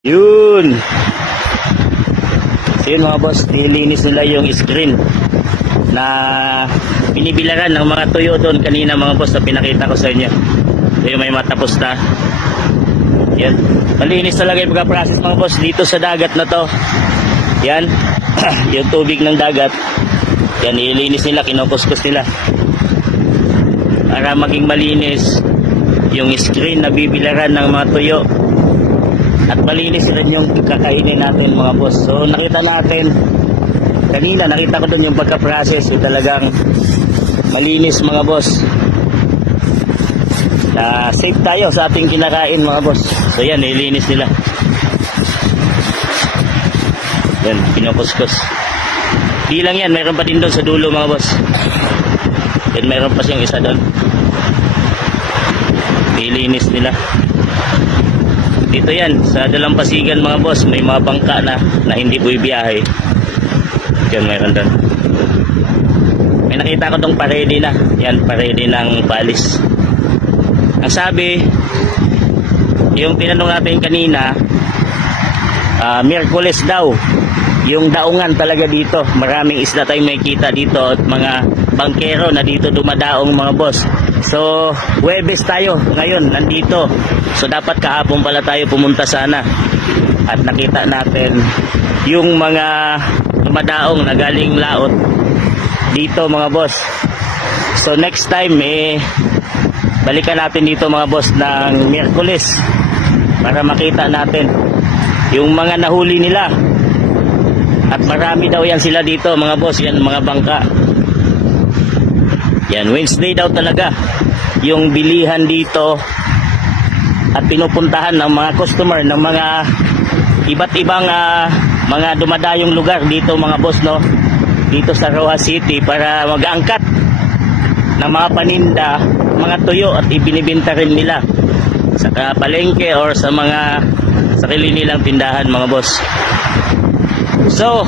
Yun. So yun mga boss, nilinis nila yung screen na binibilaran ng mga tuyo doon kanina mga boss na pinakita ko sa inyo. So yun, may matapos na. Yan. Malinis talaga yung pagka-process mga boss dito sa dagat na to. Yan. Yung tubig ng dagat. Yan, nilinis nila, kinukuskus nila. Para maging malinis yung screen na bibilaran ng mga tuyo. At malinis rin yung kakainin natin mga boss. So nakita natin kanina, nakita ko dun yung pagka-process, yung talagang malinis mga boss. Safe tayo sa ating kinakain mga boss. So yan, nilinis nila. Yan, kinukuskus. Di lang yan, mayroon pa din doon sa dulo mga boss. Then mayroon pa siyang isa doon. Nilinis nila. Dito yan, sa Dalampasigan mga boss, may mga bangka na hindi po ibiyahe. Yan, mayroon doon. May nakita ko tong parede na. Yan, parede ng balis. Ang sabi, yung tinanong natin kanina, Miyerkules daw, yung daungan talaga dito. Maraming isda tayong makikita dito at mga bangkero na dito dumadaong mga boss. So, Huwebes tayo ngayon, nandito. So, dapat kahapon pala tayo pumunta sana. At nakita natin yung mga dumadaong na galing laot dito mga boss. So, next time, balikan natin dito mga boss ng Miyerkules para makita natin yung mga nahuli nila. At marami daw yan sila dito mga boss, yan mga bangka. Yan, Wednesday daw talaga yung bilihan dito at pinupuntahan ng mga customer ng mga iba't ibang mga dumadayong lugar dito mga boss, no, dito sa Rojas City para mag-angkat ng mga paninda, mga tuyo at ibinibenta rin nila sa palengke or sa mga sarili nilang tindahan mga boss. So,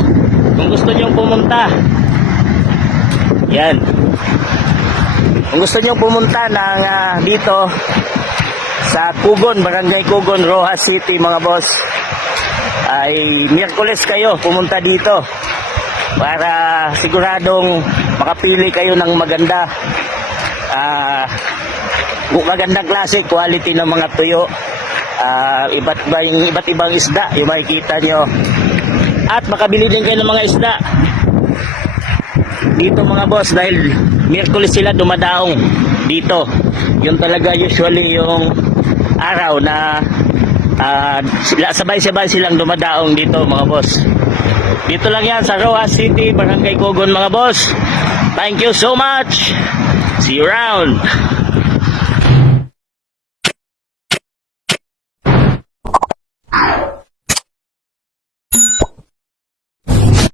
kung gusto nyo pumunta, yan, kung gusto nyo pumunta ng dito sa Kugon, Barangay Kugon, Rojas City mga boss, ay Miyerkules kayo pumunta dito para siguradong makapili kayo ng maganda, magandang klase, quality ng mga tuyo, iba't ibang isda yung makikita nyo. At makabili din kayo ng mga isda dito mga boss dahil Miyerkules sila dumadaong dito. Yun talaga usually yung araw na sabay-sabay silang dumadaong dito mga boss. Dito lang yan sa Rojas City, Barangay Kugon mga boss. Thank you so much. See you around.